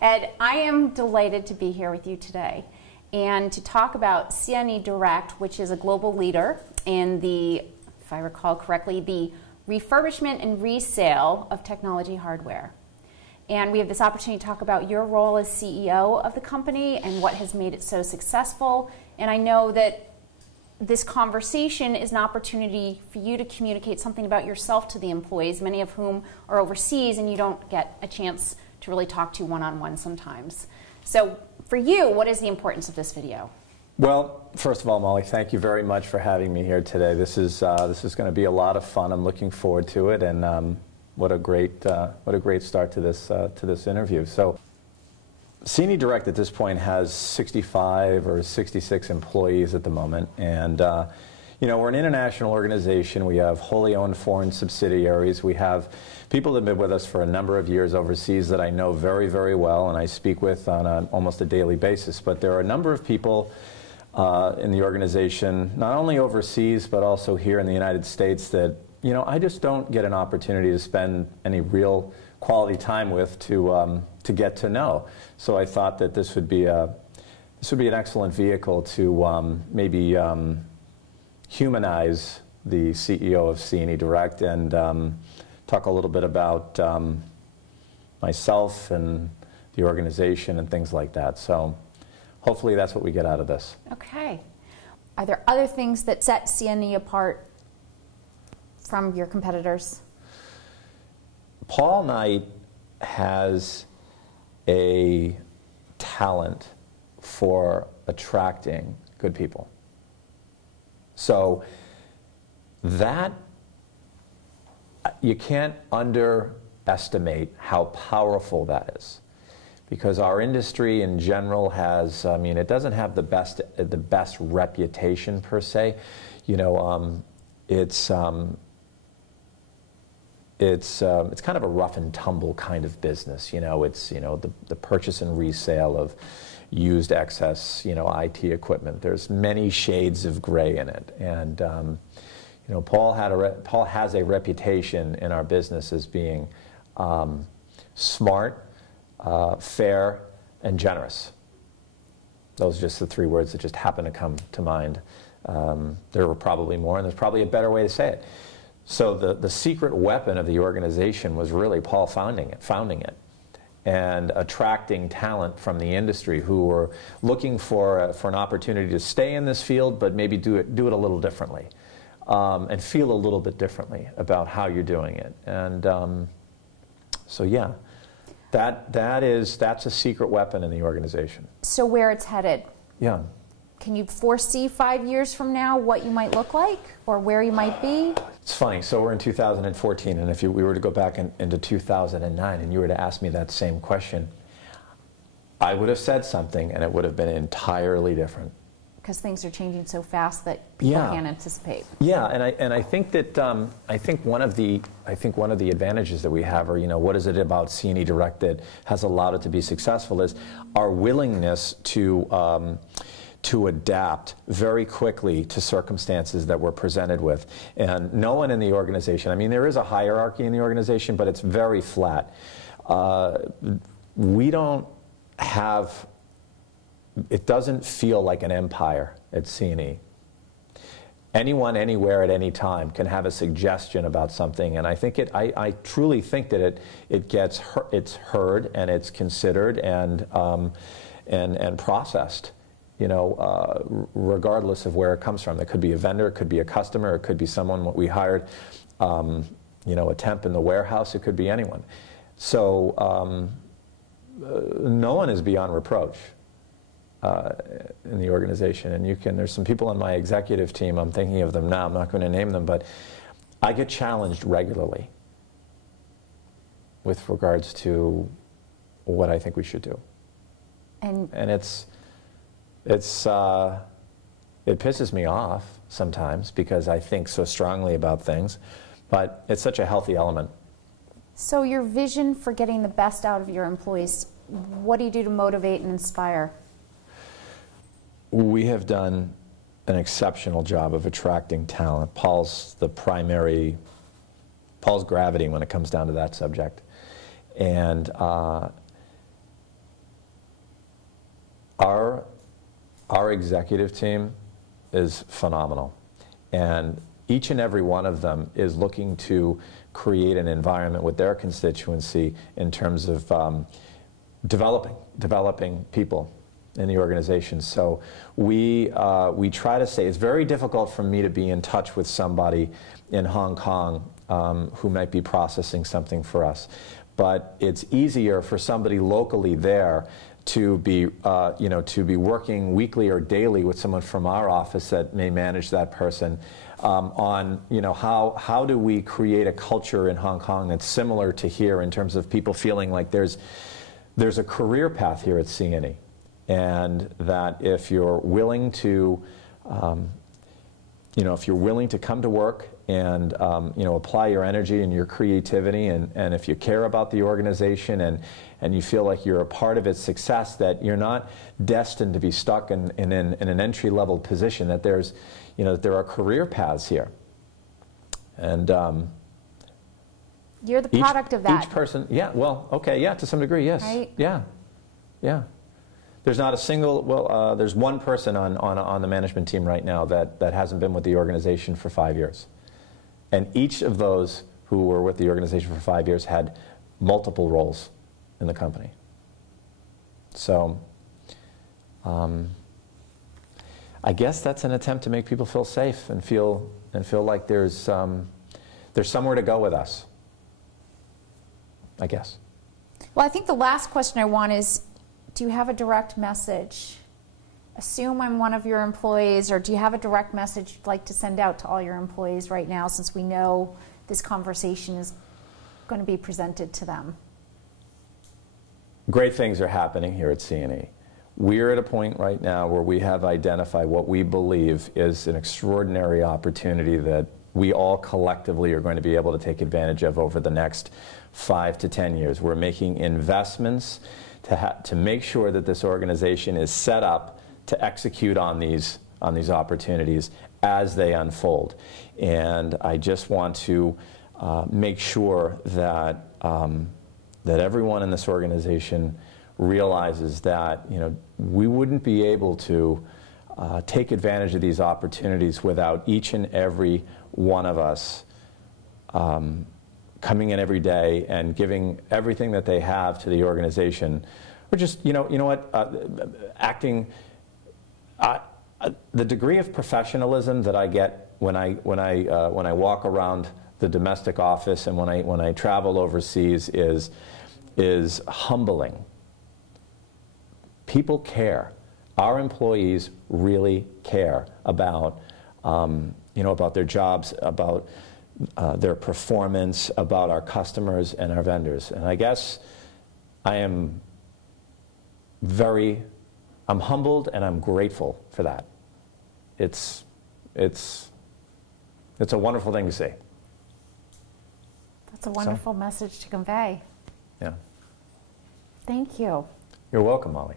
Ed, I am delighted to be here with you today and to talk about CNE Direct, which is a global leader in the, if I recall correctly, the refurbishment and resale of technology hardware. And we have this opportunity to talk about your role as CEO of the company and what has made it so successful. And I know that this conversation is an opportunity for you to communicate something about yourself to the employees, many of whom are overseas and you don't get a chance to really talk to one-on-one sometimes. So for you, what is the importance of this video? Well, first of all, Molly, thank you very much for having me here today. This is going to be a lot of fun. I'm looking forward to it, and what a great start to this interview. So, CNE Direct at this point has 65 or 66 employees at the moment, and you know, we're an international organization. We have wholly owned foreign subsidiaries. We have people that have been with us for a number of years overseas that I know very, very well and I speak with on almost a daily basis. But there are a number of people in the organization, not only overseas but also here in the United States, that, you know, I just don't get an opportunity to spend any real quality time with to get to know. So I thought that this would be an excellent vehicle to maybe humanize the CEO of CNE Direct and talk a little bit about myself and the organization and things like that. So hopefully that's what we get out of this. Okay. Are there other things that set CNE apart from your competitors? Paul Knight has a talent for attracting good people. So that, you can't underestimate how powerful that is, because our industry in general has, I mean, it doesn't have the best reputation per se. You know, it's kind of a rough and tumble kind of business. You know, it's, you know, the purchase and resale of used excess, you know, IT equipment. There's many shades of gray in it, and you know, Paul has a reputation in our business as being smart, fair, and generous. Those are just the three words that just happen to come to mind. There were probably more, and there's probably a better way to say it. So the secret weapon of the organization was really Paul founding it, and attracting talent from the industry who were looking for an opportunity to stay in this field, but maybe do it a little differently, and feel a little bit differently about how you're doing it. And so yeah, that's a secret weapon in the organization. So where it's headed? Yeah. Can you foresee 5 years from now what you might look like or where you might be? It's funny. So we're in 2014, and if we were to go back into 2009 and you were to ask me that same question, I would have said something and it would have been entirely different. Because things are changing so fast that people can't anticipate. Yeah, and I think that I think one of the advantages that we have, or, you know, what is it about CNE Direct that has allowed it to be successful, is our willingness to adapt very quickly to circumstances that we're presented with. And no one in the organization, I mean, there is a hierarchy in the organization, but it's very flat. We don't have, it doesn't feel like an empire at CNE. Anyone, anywhere, at any time can have a suggestion about something, and I think I truly think that it's heard and it's considered and processed, you know, regardless of where it comes from. It could be a vendor, it could be a customer, it could be someone we hired, you know, a temp in the warehouse, it could be anyone. So no one is beyond reproach in the organization. And there's some people on my executive team, I'm thinking of them now, I'm not going to name them, but I get challenged regularly with regards to what I think we should do. And it pisses me off sometimes because I think so strongly about things, but it's such a healthy element. So your vision for getting the best out of your employees, what do you do to motivate and inspire? We have done an exceptional job of attracting talent. Paul's gravity when it comes down to that subject. And Our executive team is phenomenal, and each and every one of them is looking to create an environment with their constituency in terms of developing people in the organization. So we try to say, it's very difficult for me to be in touch with somebody in Hong Kong who might be processing something for us, but it's easier for somebody locally there to be, to be working weekly or daily with someone from our office that may manage that person on, how do we create a culture in Hong Kong that's similar to here in terms of people feeling like there's a career path here at CNE, and that if you're willing to, if you're willing to come to work and apply your energy and your creativity, and if you care about the organization and you feel like you're a part of its success, that you're not destined to be stuck in an entry-level position, that there's, that there are career paths here. And you're the product of that. Each person, yeah, well, okay, yeah, to some degree, yes. Right? Yeah, yeah. There's not a single, well, there's one person on the management team right now that hasn't been with the organization for 5 years. And each of those who were with the organization for 5 years had multiple roles in the company. So I guess that's an attempt to make people feel safe and feel like there's somewhere to go with us, I guess. Well, I think the last question I want is, do you have a direct message? Assume I'm one of your employees, or do you have a direct message you'd like to send out to all your employees right now, since we know this conversation is going to be presented to them? Great things are happening here at CNE. We're at a point right now where we have identified what we believe is an extraordinary opportunity that we all collectively are going to be able to take advantage of over the next 5 to 10 years. We're making investments to make sure that this organization is set up to execute on these opportunities as they unfold. And I just want to make sure that that everyone in this organization realizes that we wouldn't be able to take advantage of these opportunities without each and every one of us coming in every day and giving everything that they have to the organization, or just acting. The degree of professionalism that I get when I walk around the domestic office and when I travel overseas is humbling. People care. Our employees really care about about their jobs, about their performance, about our customers and our vendors. And I guess I'm humbled and I'm grateful for that. It's a wonderful thing to see. That's a wonderful message to convey. Yeah. Thank you. You're welcome, Molly.